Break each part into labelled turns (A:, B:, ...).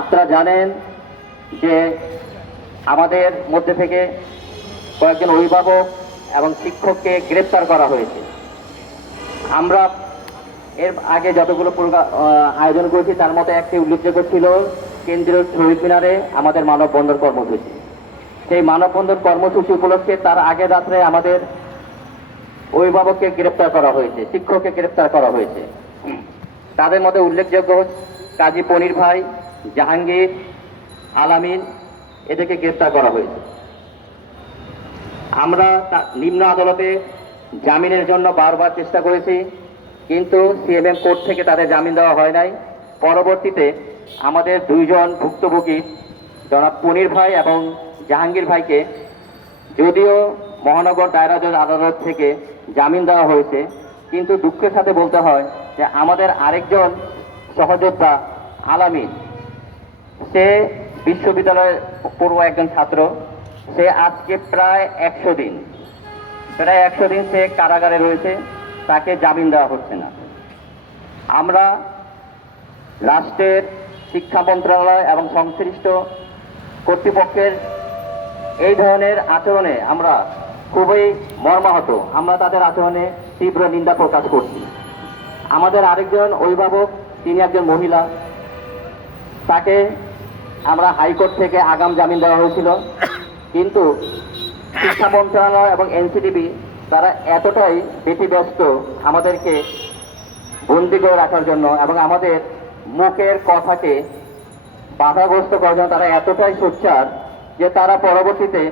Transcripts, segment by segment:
A: আপনারা জানেন যে আমাদের মধ্যে থেকে কয়েকজন অভিভাবক এবং শিক্ষককে গ্রেপ্তার করা হয়েছে। আমরা এর আগে যতগুলো আয়োজন করেছি, তার মধ্যে একটি উল্লেখযোগ্য ছিল কেন্দ্রীয় শহীদ মিনারে আমাদের মানববন্ধন কর্মসূচি। সেই মানববন্ধন কর্মসূচি উপলক্ষে তার আগের রাত্রে আমাদের অভিভাবককে গ্রেপ্তার করা হয়েছে, শিক্ষককে গ্রেপ্তার করা হয়েছে। তাদের মধ্যে উল্লেখযোগ্য কাজী পনির ভাই জাহাঙ্গীর, আলামিন, এদেরকে গ্রেপ্তার করা হয়েছে। আমরা নিম্ন আদালতে জামিনের জন্য বারবার চেষ্টা করেছি, কিন্তু সিএমএম কোর্ট থেকে তাদের জামিন দেওয়া হয় নাই। পরবর্তীতে আমাদের দুইজন ভুক্তভোগী, জনাব পনির ভাই এবং জাহাঙ্গীর ভাইকে, যদিও মহানগর দায়রা জজ আদালত থেকে জামিন দেওয়া হয়েছে, কিন্তু দুঃখের সাথে বলতে হয় যে আমাদের আরেকজন সহযোদ্ধা, আলামিন সে বিশ্ববিদ্যালয়ের পড়ুয়া একজন ছাত্র। সে আজকে প্রায় একশো দিন। প্রায় একশো দিন সে কারাগারে রয়েছে, তাকে জামিন দেওয়া হচ্ছে না। আমরা রাষ্ট্রের শিক্ষা মন্ত্রণালয় এবং সংশ্লিষ্ট কর্তৃপক্ষের এই ধরনের আচরণে আমরা খুবই মর্মাহত। আমরা তাদের আচরণে তীব্র নিন্দা প্রকাশ করছি। আমাদের আরেকজন অভিভাবক, তিনি একজন মহিলা। তাকে আমরা হাইকোর্ট থেকে আগাম জামিন দেওয়া হয়েছিল। কিন্তু শিক্ষা মন্ত্রণালয় এবং এনসিডিবি তারা এতটাই ব্যতিব্যস্ত আমাদেরকে বন্দি করে রাখার জন্য এবং আমাদের মুখের কথাকে বাধাগ্রস্ত করার জন্য তারা এতটাই সোচ্চার যে তারা পরবর্তীতে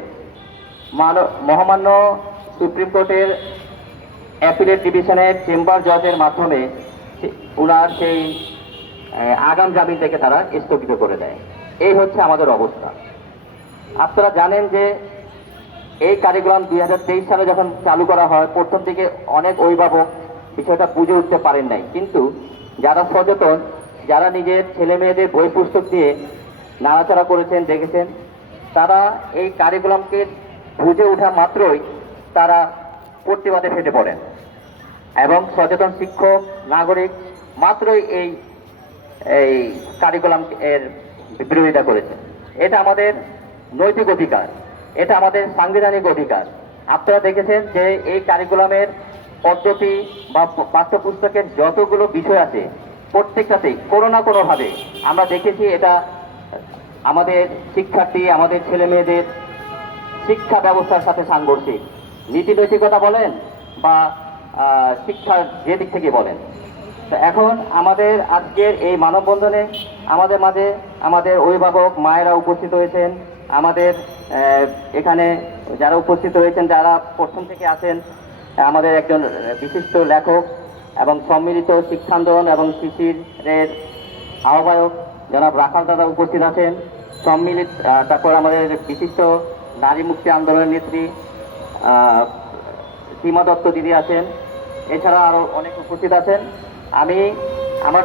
A: মানো- মহামান্য সুপ্রিম কোর্টের অ্যাপিলেট ডিভিশনের চেম্বার জজের মাধ্যমে ওনার সেই আগাম জামিন থেকে তারা স্থগিত করে দেয়। এই হচ্ছে আমাদের অবস্থা। আপনারা জানেন যে এই কারিকুলাম দুই সালে যখন চালু করা হয়, প্রথম থেকে অনেক অভিভাবক বিষয়টা বুঝে উঠতে পারেন নাই। কিন্তু যারা সচেতন, যারা নিজের ছেলে মেয়েদের বই পুস্তক দিয়ে নাড়াচাড়া করেছেন, দেখেছেন, তারা এই কারিকুলামকে বুঝে ওঠা মাত্রই তারা প্রতিবাদে ফেটে পড়েন। এবং সচেতন শিক্ষক, নাগরিক মাত্রই এই এই কারিকুলাম এর বিরোধিতা করেছে। এটা আমাদের নৈতিক অধিকার। এটা আমাদের সাংবিধানিক অধিকার। আপনারা দেখেছেন যে এই কারিকুলামের পদ্ধতি বা পাঠ্যপুস্তকের যতগুলো বিষয় আছে, প্রত্যেকটাতেই কোনো না কোনোভাবে আমরা দেখেছি এটা আমাদের শিক্ষার্থী, আমাদের ছেলে মেয়েদের শিক্ষা ব্যবস্থার সাথে সাংঘর্ষিক। নীতি নৈতিকতা বলেন বা শিক্ষার যে দিক থেকে বলেন। এখন আমাদের আজকের এই মানববন্ধনে আমাদের মাঝে আমাদের অভিভাবক মায়েরা উপস্থিত হয়েছেন। আমাদের এখানে যারা উপস্থিত হয়েছেন, যারা প্রথম থেকে আছেন, আমাদের একজন বিশিষ্ট লেখক এবং সম্মিলিত শিক্ষা আন্দোলন এবং শিশিরের আহ্বায়ক জনাব রাখাল দাদা উপস্থিত আছেন। সম্মিলিত তারপর আমাদের বিশিষ্ট নারী মুক্তি আন্দোলনের নেত্রী সীমা দত্ত দিদি আছেন। এছাড়া আরও অনেক উপস্থিত আছেন। আমি আমার